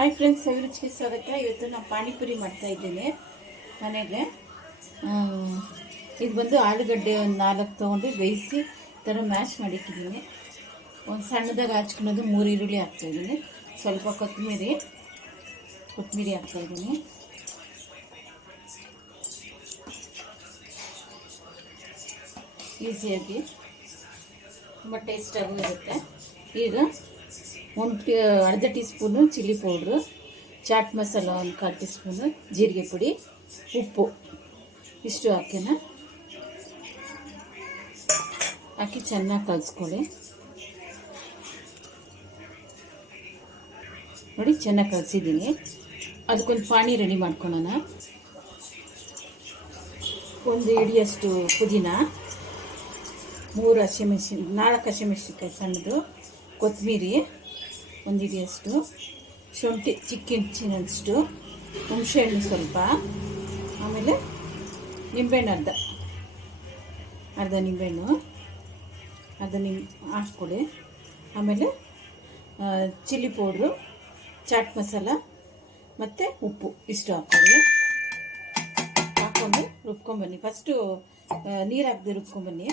Hi friends, ಸವಿರುಚಿಗೆ ಸ್ವಾಗತ. ಇವತ್ತು ನಾನು ಪಾನಿಪುರಿ ಮಾಡ್ತಾಯಿದ್ದೀನಿ ಮನೆಗೆ. ಇದು ಬಂದು ಆಲೂಗಡ್ಡೆ ಒಂದು 4 ತೊಗೊಂಡು ಬೇಯಿಸಿ ಥರ ಮ್ಯಾಶ್ ಮಾಡಿಟ್ಟಿದ್ದೀನಿ. ಒಂದು ಸಣ್ಣದಾಗಿ ಹಚ್ಕೊಳೋದು 3 ಈರುಳ್ಳಿ ಹಾಕ್ತಾಯಿದ್ದೀನಿ, ಸ್ವಲ್ಪ ಕೊತ್ತಂಬರಿ ಹಾಕ್ತಾಯಿದ್ದೀನಿ. ಈಸಿಯಾಗಿ ತುಂಬ ಟೇಸ್ಟಾಗೂ ಇರುತ್ತೆ. ಈಗ ಅರ್ಧ teaspoon chilli powder, chaat masala 1/4 teaspoon, ಜೀರಿಗೆ ಪುಡಿ, ಉಪ್ಪು ಇಷ್ಟು ಹಾಕಿ ಚೆನ್ನಾಗಿ ಕಲಿಸ್ಕೊಳ್ಳಿ. ನೋಡಿ, ಚೆನ್ನಾಗಿ ಕಲಿಸಿದ್ದೀನಿ. ಅದಕ್ಕೊಂದು ಪಾನಿ ರೆಡಿ ಮಾಡ್ಕೊಳ್ಳೋಣ. 1 ಹಿಡಿಯಷ್ಟು ಪುದೀನ, 4 ಹಸಿಮೆಣಸಿನ್ಕಾಯಿ ಸಣ್ಣದು, ಕೊತ್ತಂಬರಿ 1 ಹಿಡಿಯಷ್ಟು, ಶುಂಠಿ ಚಿಕ್ಕ ಇಂಚಿನಷ್ಟು, ಹುಣಸೆಹಣ್ಣು ಸ್ವಲ್ಪ, ಆಮೇಲೆ ನಿಂಬೆಹಣ್ಣು ಅರ್ಧ ನಿಂಬೆಹಣ್ಣು ಹಾಕ್ಕೊಳ್ಳಿ. ಆಮೇಲೆ ಚಿಲ್ಲಿ ಪೌಡ್ರು, ಚಾಟ್ ಮಸಾಲ ಮತ್ತು ಉಪ್ಪು ಇಷ್ಟು ಹಾಕ್ಕೊಂಡು ರುಬ್ಕೊಂಬನ್ನಿ. ಫಸ್ಟು ನೀರು ಹಾಕದೆ ರುಬ್ಕೊಂಬನ್ನಿ.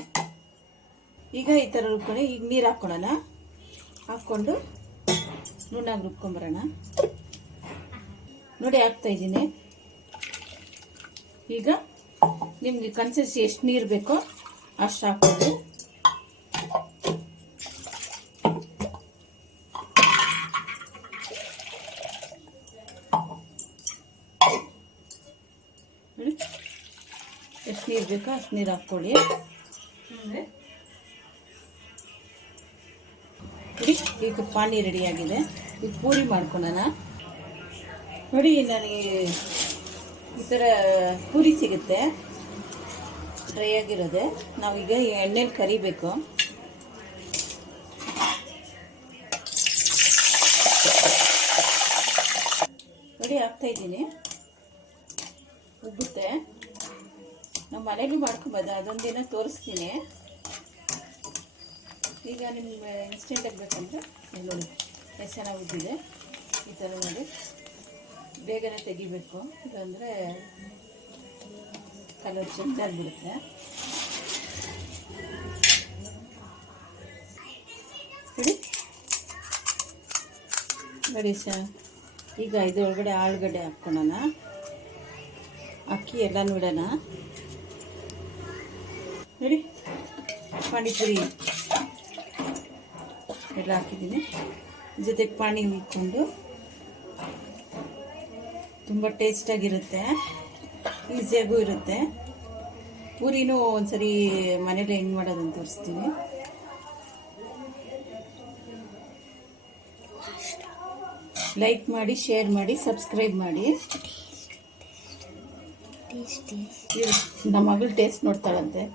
ಈಗ ಈ ಥರ ರುಬ್ಕೊಂಡು ಈಗ ನೀರು ಹಾಕ್ಕೊಂಡು ನುಣ್ಣಾಗಿ ರುಬ್ಕೊಂಬರೋಣ. ನೋಡಿ, ಹಾಕ್ತಾಯಿದ್ದೀನಿ. ಈಗ ನಿಮಗೆ ಕನ್ಸಿಸ್ಟೆನ್ಸಿ ಎಷ್ಟು ನೀರು ಬೇಕೋ ಅಷ್ಟು ಹಾಕ್ಬೋದು. ನೋಡಿ, ಎಷ್ಟು ನೀರು ಬೇಕೋ ಅಷ್ಟು ನೀರು ಹಾಕ್ಕೊಳ್ಳಿ. ನೋಡಿ, ಈಗ ಪಾನಿ ರೆಡಿಯಾಗಿದೆ. ಈಗ ಪೂರಿ ಮಾಡ್ಕೊಳ್ಳೋಣ. ನೋಡಿ, ನನಗೆ ಈ ಥರ ಪೂರಿ ಸಿಗುತ್ತೆ ಡ್ರೈ ಆಗಿರೋದೆ. ನಾವೀಗ ಎಣ್ಣೆಲಿ ಕರಿಬೇಕು. ನೋಡಿ, ಹಾಕ್ತಾಯಿದ್ದೀನಿ. ಉಬ್ಬುತ್ತೆ. ನಾವು ಮನೇಲಿ ಮಾಡ್ಕೊಬೋದು, ಅದೊಂದಿನ ತೋರಿಸ್ತೀನಿ. ಈಗ ನಿಮ್ಗೆ ಇನ್ಸ್ಟೆಂಟಾಗಿ ಬೇಕಂದ್ರೆ ನೋಡಿ ಎಷ್ಟು ಚೆನ್ನಾಗಿ ಉದ್ದಿದೆ. ಈ ಥರ ನೋಡಿ, ಬೇಗನೆ ತೆಗಿಬೇಕು, ಇಲ್ಲಾಂದರೆ ಕಲರ್ ಚೇಂಜ್ ಆಗಿಬಿಡುತ್ತೆ. ನೋಡಿ ಈಗ ಇದರೊಳಗಡೆ ಆಲೂಗಡ್ಡೆ ಹಾಕ್ಕೊಳ್ಳೋಣ. ಅಕ್ಕಿ ಎಲ್ಲನೂ ಇಡೋಣ. ನೋಡಿ, ಪಾನಿಪುರಿ ಎಲ್ಲ ಹಾಕಿದ್ದೀನಿ. ಜೊತೆಗೆ ಪಾನಿ ಹುಯ್ಕೊಂಡು ತುಂಬ ಟೇಸ್ಟಾಗಿರುತ್ತೆ, ಈಸಿಯಾಗೂ ಇರುತ್ತೆ. ಪೂರಿನೂ ಒಂದ್ಸರಿ ಮನೇಲಿ ಹೆಂಗೆ ಮಾಡೋದಂತ ತೋರಿಸ್ತೀನಿ. ಲೈಕ್ ಮಾಡಿ, ಶೇರ್ ಮಾಡಿ, ಸಬ್ಸ್ಕ್ರೈಬ್ ಮಾಡಿ. ನಮ್ಮ ಮಗಳು ಟೇಸ್ಟ್ ನೋಡ್ತಾಳಂತೆ.